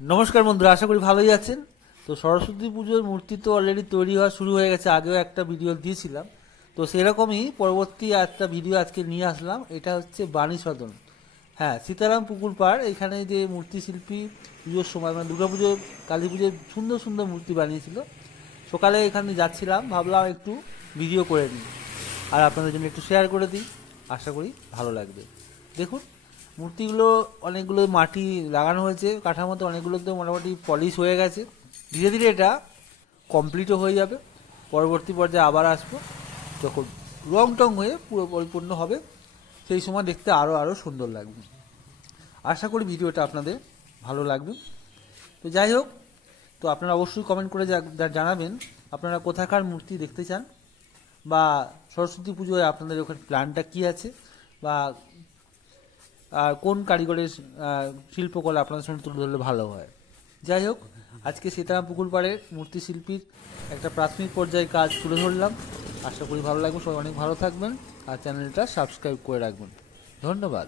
নমস্কার বন্ধুরা, আশা করি ভালোই আছেন। তো সরস্বতী পুজোর মূর্তি তো অলরেডি তৈরি হওয়া শুরু হয়ে গেছে, আগেও একটা ভিডিও দিয়েছিলাম। তো সেরকমই পরবর্তী একটা ভিডিও আজকে নিয়ে আসলাম। এটা হচ্ছে বাণী সদন, হ্যাঁ, সীতারাম পুকুর পাড়। এখানে যে মূর্তি শিল্পী পুজোর সময় মানে দুর্গাপুজো, কালী পুজোর সুন্দর সুন্দর মূর্তি বানিয়েছিল। সকালে এখানে যাচ্ছিলাম, ভাবলাম একটু ভিডিও করে নিই আর আপনাদের জন্য একটু শেয়ার করে দিই। আশা করি ভালো লাগবে। দেখুন, মূর্তিগুলো অনেকগুলো মাটি লাগানো হয়েছে কাঠামোতে, অনেকগুলো তো মোটামুটি পলিশ হয়ে গেছে। ধীরে ধীরে এটা কমপ্লিটও হয়ে যাবে। পরবর্তী পর্যায়ে আবার আসবো, যখন রং টং হয়ে পুরো পরিপূর্ণ হবে, সেই সময় দেখতে আরও আরও সুন্দর লাগবে। আশা করি ভিডিওটা আপনাদের ভালো লাগবে। তো যাই হোক, তো আপনারা অবশ্যই কমেন্ট করে জানাবেন আপনারা কোথাকার মূর্তি দেখতে চান, বা সরস্বতী পুজোয় আপনাদের ওখানে প্ল্যানটা কী আছে, বা আর কোন কারিগরের শিল্পকলা আপনাদের সঙ্গে তুলে ধরলে ভালো হয়। যাই হোক, আজকে সীতারাম পুকুর পাড়ের মূর্তি শিল্পীর একটা প্রাথমিক পর্যায়ের কাজ তুলে ধরলাম। আশা করি ভালো লাগবে। সবাই অনেক ভালো থাকবেন আর চ্যানেলটা সাবস্ক্রাইব করে রাখবেন। ধন্যবাদ।